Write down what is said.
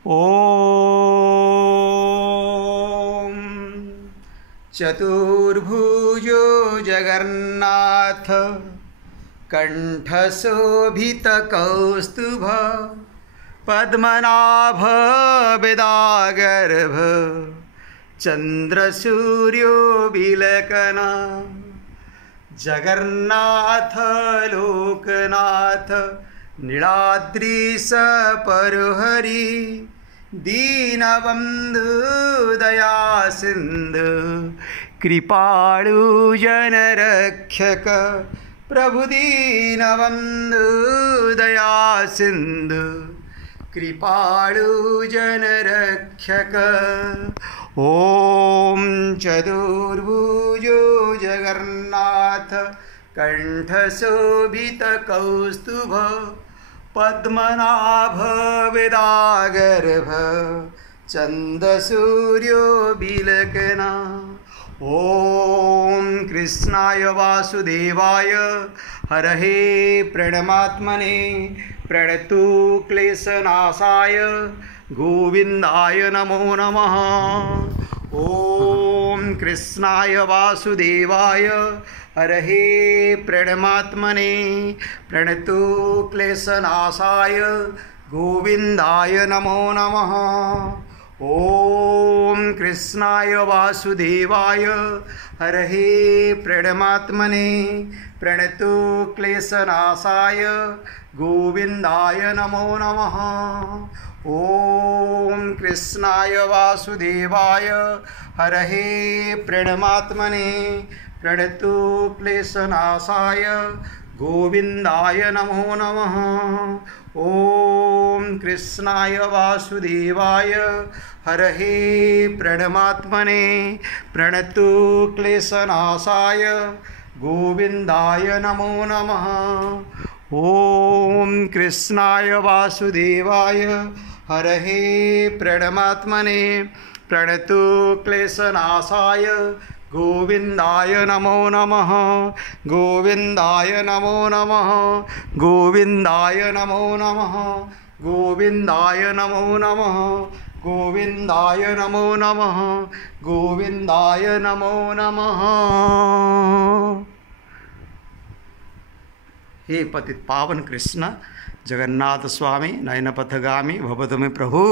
ॐ चतुर्भुजो जगन्नाथ कंठशोभितकौस्तुभ पद्मनाभ वेदागर्भ चंद्रसूर्यो बिलकना जगन्नाथ लोकनाथ नीलाद्रीश परुहरि दीनबंधु दया सिंधु कृपाळु जनरक्षक प्रभु दीनबंधु दया सिंधु कृपाळु जनरक्षक। ॐ चतुर्भुजो जगन्नाथ कंठशोभितकौस्तुभ पद्मनाभ वेदागर्भ चंद्रसूर्यो बिलकना। ॐ कृष्णाय वासुदेवाय हरहे प्रणमात्मने प्रणतु क्लेशनाशाय गोविंदाय नमो नमः। ॐ कृष्णाय वासुदेवाय हरहे प्रणमात्मने प्रणतु क्लेशनाशाय गोविंदाय नमो नमः। ॐ कृष्णाय वासुदेवाय हरहे प्रणमात्मने प्रणतु क्लेशनाशाय गोविंदाय नमो नमः। ॐ कृष्णाय वासुदेवाय हरहे प्रणमात्मने प्रणतु क्लेशनाशाय गोविंदाय नमो नमः। ॐ कृष्णाय वासुदेवाय हरहे प्रणमात्मने प्रणतु क्लेशनाशाय गोविंदाय नमो नमः। ॐ कृष्णाय वासुदेवाय हरहे प्रणमात्मने प्रणतु क्लेशनाशाय गोविंदाय नमो नमः। गोविंदाय नमो नमः। गोविंदाय नमो नमः। गोविंदाय नमो नमः। गोविंदाय नमो नमः। गोविंदाय नमो नमः। हे पतित पावन कृष्ण जगन्नाथ स्वामी नयनपथगामी भवतु में प्रभु।